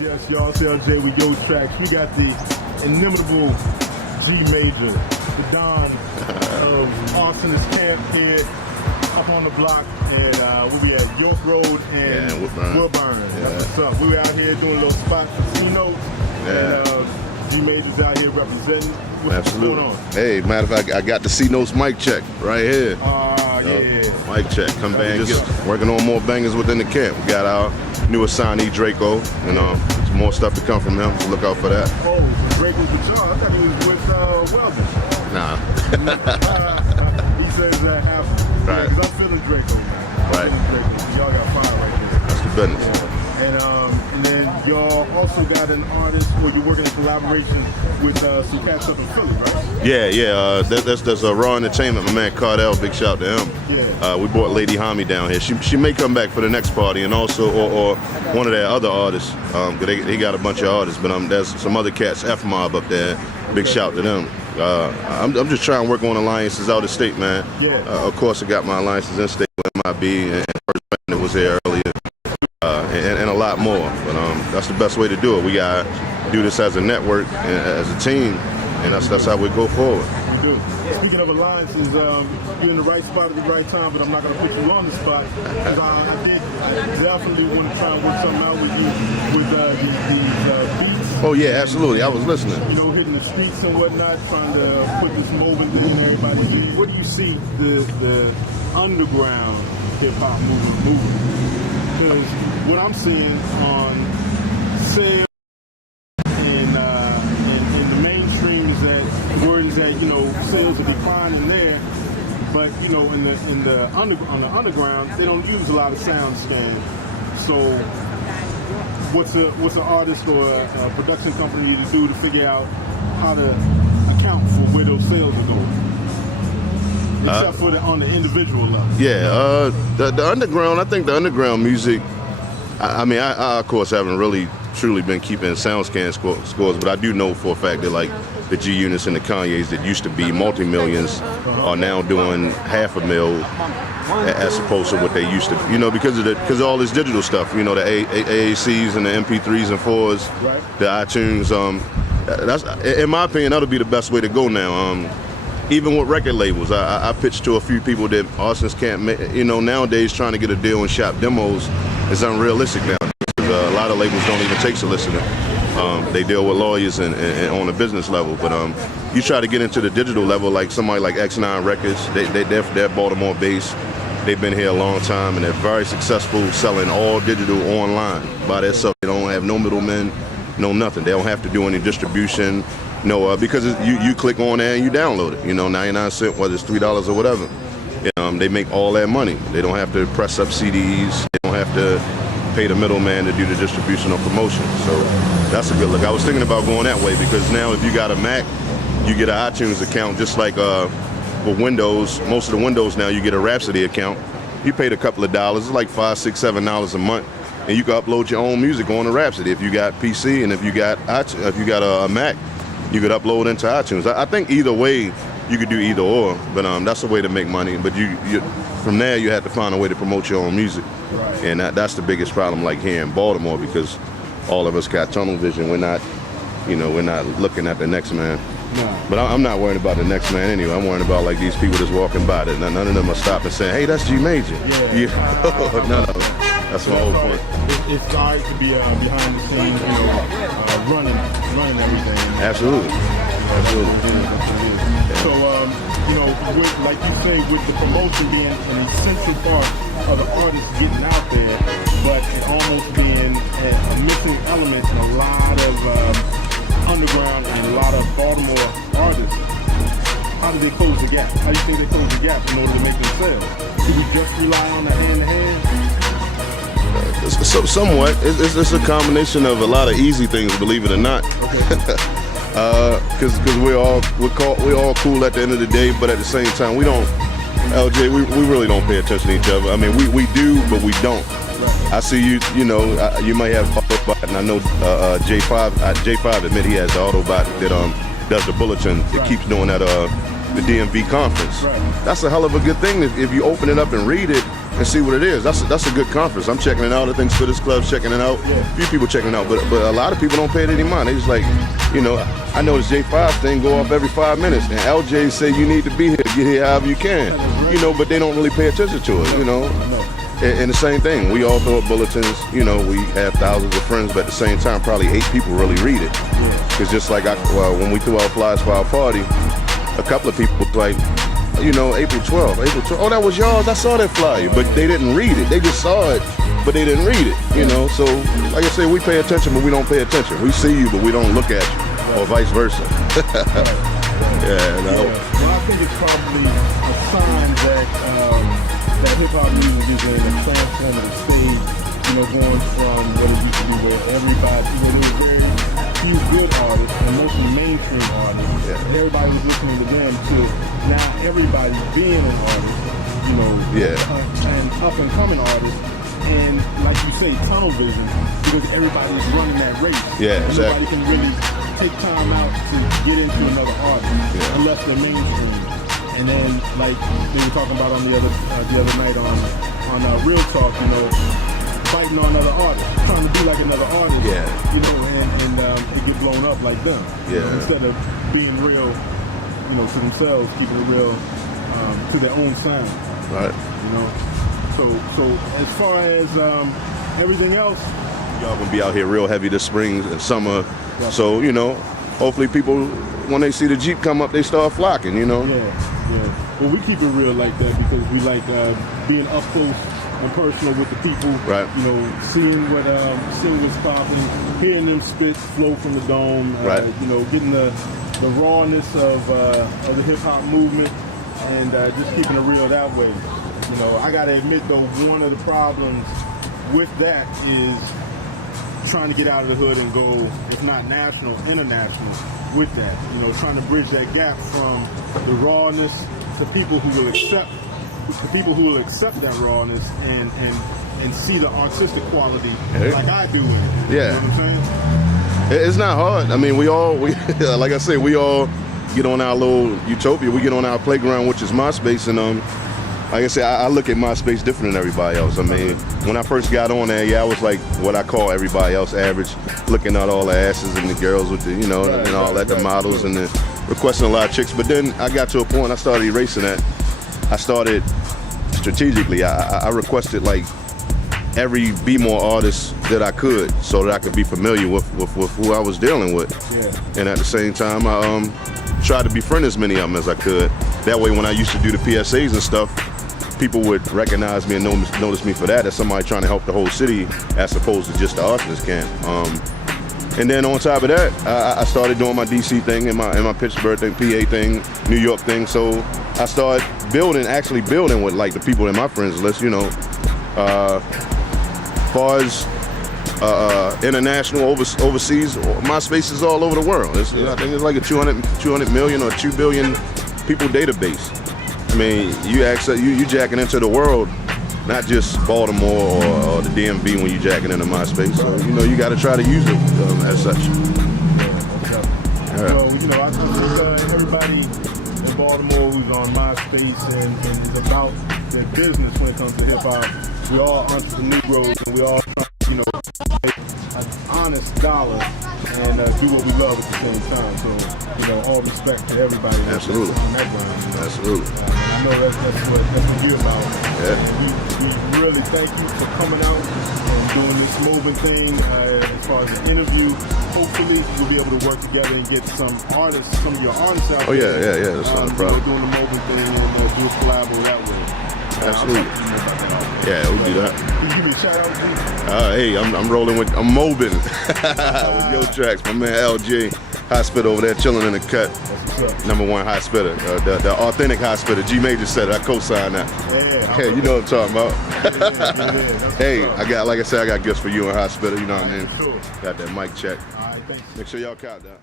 Yes, y'all. It's LJ with Yo Tracks. We got the inimitable G Major, the Don of Arsonist Camp here up on the block, and we'll be at York Road and Woodburn. That's what's up. We were out here doing a little spot for C-Notes. Yeah. And G Major's out here representing. What's going on? Hey, matter of fact, I got the C-Notes mic check right here. Yeah. Mic check. Come back. Just working on more bangers within the camp. We got our new assignee, Draco. There's more stuff to come from him, so look out for that. Oh, Draco's with y'all. I thought he was with Weldon. Nah. He says half. Right. Because I'm feeling Draco, man. Right. Draco. Y'all got fire right there. That's the business. Yeah. And then y'all also got an artist where you're working in collaboration with some cats up in Philly, right? Yeah. That's Raw Entertainment. My man Cardell, big shout to him. Yeah. We brought Lady Hami down here. She may come back for the next party, and also or one of their other artists. Cause they got a bunch of artists, but there's some other cats, F Mob up there. Big shout to them. I'm just trying to work on alliances out of state, man. Yeah. Of course, I got my alliances in state with MIB and First Band that was here earlier, and a lot more. But that's the best way to do it. We gotta do this as a network and as a team, and that's how we go forward. Good. Speaking of alliances, you're in the right spot at the right time, but I'm not going to put you on the spot because I did definitely want to try and work something out with you with these beats. Oh yeah, absolutely. I was listening. Hitting the streets and whatnot, trying to put this movement in everybody's ears. What do you see the underground hip hop movement? Because what I'm seeing on sales and the mainstream is that words that sales are declining there, but on the underground they don't use a lot of sound stand. So what's an artist or a production company need to do to figure out how to account for where those sales are going? Except for on the individual level. Yeah, the underground, I think the underground music, I of course haven't really truly been keeping SoundScan scores, but I do know for a fact that like the G Units and the Kanyes that used to be multi-millions are now doing $500,000 as opposed to what they used to, because of all this digital stuff, the AACs and the MP3s and 4s, right. The iTunes, that's, in my opinion, that'll be the best way to go now. Even with record labels, I pitched to a few people that Arsonist can't make, nowadays trying to get a deal and shop demos is unrealistic now. A lot of labels don't even take soliciting. They deal with lawyers and on a business level. But you try to get into the digital level, like somebody like X9 Records, they're Baltimore based. They've been here a long time and they're very successful selling all digital online by themselves. They don't have no middlemen, no nothing. They don't have to do any distribution. Because you click on there and you download it. 99 cents, whether it's $3 or whatever. They make all that money. They don't have to press up CDs. They don't have to pay the middleman to do the distribution or promotion. So that's a good look. I was thinking about going that way because now if you got a Mac, you get an iTunes account just like with Windows. Most of the Windows now you get a Rhapsody account. You paid a couple of dollars. It's like $5, $6, $7 a month, and you can upload your own music on the Rhapsody if you got PC, and if you got a Mac, you could upload into iTunes. I think either way you could do either or, but that's a way to make money. But you from there you have to find a way to promote your own music, and that's the biggest problem. Like here in Baltimore, because all of us got tunnel vision. We're not looking at the next man. No. But I'm not worried about the next man anyway. I'm worried about like these people just walking by that none of them are stopping saying, "Hey, that's G Major." Yeah. No. That's my whole point. It's hard to be behind the scenes, running everything. Absolutely. So, like you say, with the promotion being an essential part of the artist getting out there, but it almost being a missing element in a lot of underground and a lot of Baltimore artists. How do they close the gap? How do you think they close the gap in order to make them sell? Do we just rely on the hand-to-hand? So somewhat, it's a combination of a lot of easy things, believe it or not. Because we're all cool at the end of the day, but at the same time, we don't. LJ, we really don't pay attention to each other. I mean, we do, but we don't. I see you. You might have Autobot, and I know J5 admit he has the Autobot that does the bulletin. That keeps doing that the DMV conference. That's a hell of a good thing. If you open it up and read it, and see what it is. That's a good conference. I'm checking it out. I think Spitters Club's checking it out. Yeah. A few people checking it out, but a lot of people don't pay it any mind. They just like, you know, I know this J5 thing go off every 5 minutes, and LJ say you need to be here, get here however you can, you know, but they don't really pay attention to it, you know. And the same thing, we all throw up bulletins, you know, we have thousands of friends, but at the same time, probably 8 people really read it. Because just like when we threw out flyers for our party, a couple of people like, you know, April 12th, oh, that was yours, I saw that flyer, but they didn't read it. They just saw it, but they didn't read it, you know. So, like I said, we pay attention, but we don't pay attention. We see you, but we don't look at you, or vice versa. Yeah, no. Well, I think it's probably a sign that that hip-hop music is in a transformative stage, you know, going from what it used to be where everybody, you know, there were very few good artists and mostly mainstream artists. Yeah. And everybody was listening to them to now everybody being an artist, you know, and up-and-coming artists. And like you say, tunnel vision, because everybody is running that race. Yeah, and exactly. nobody can really take time out to get into another artist unless they're mainstream. And then, like they were talking about on the other night on Real Talk, you know, fighting on another artist, trying to be like another artist, you know, and get blown up like them. You know, instead of being real, you know, to themselves, keeping it real to their own sound. Right. You know. So as far as everything else, y'all gonna be out here real heavy this spring and summer. So, you know, hopefully people, when they see the Jeep come up, they start flocking, you know. Yeah. Well, we keep it real like that because we like being up close and personal with the people. Right. You know, seeing what's popping, hearing them spits flow from the dome. Right. You know, getting the rawness of the hip hop movement and just keeping it real that way. You know, I gotta admit though, one of the problems with that is trying to get out of the hood and go, if not national, international with that. You know, trying to bridge that gap from the rawness to people who will accept that rawness and see the artistic quality like I do in it. You know what I'm saying? It's not hard. I mean, we like I say, we all get on our little utopia. We get on our playground, which is MySpace, and like I said, I look at MySpace different than everybody else. I mean, when I first got on there, I was like what I call everybody else average, looking at all the asses and the girls with the, you know, and all that, the models and requesting a lot of chicks. But then I got to a point, I started erasing that. I started strategically. I requested like every B-more artist that I could so that I could be familiar with who I was dealing with. Yeah. And at the same time, I tried to befriend as many of them as I could. That way, when I used to do the PSAs and stuff, people would recognize me and notice me for that as somebody trying to help the whole city as opposed to just the arsonist camp. And then on top of that, I started doing my DC thing and my Pittsburgh thing, PA thing, New York thing. So I started actually building with like the people in my friends list, you know. Far as international, overseas, MySpace is all over the world. I think it's like a 200 million or 2 billion people database. I mean, you jacking into the world, not just Baltimore or the DMV when you jacking into MySpace. So, you know, you got to try to use it as such. Well, you know, I think everybody in Baltimore who's on MySpace and is about their business when it comes to hip hop, we all entrepreneurs and we all try to, you know, make an honest dollar and do what we love at the same time. So, you know, all respect to everybody that's on that ground. Absolutely. I know that's what you're about. Yeah. We really thank you for coming out and doing this moving thing. As far as the interview, hopefully we'll be able to work together and get some of your artists out there. Yeah, that's not a problem. Doing the mobile thing and do a collab that way. Absolutely. Yeah, we'll do that. Can you give me a shout out? Hey, I'm rolling with, I'm mobbing with Yo Tracks, my man LJ, high spitter over there chilling in the cut. #1 high spitter, the authentic high spitter. G Major said it, I co-signed that. Yeah, you know what I'm talking about. Hey, I got gifts for you and high spitter, you know what I mean? Got that mic check. All right, thanks. Make sure y'all count that.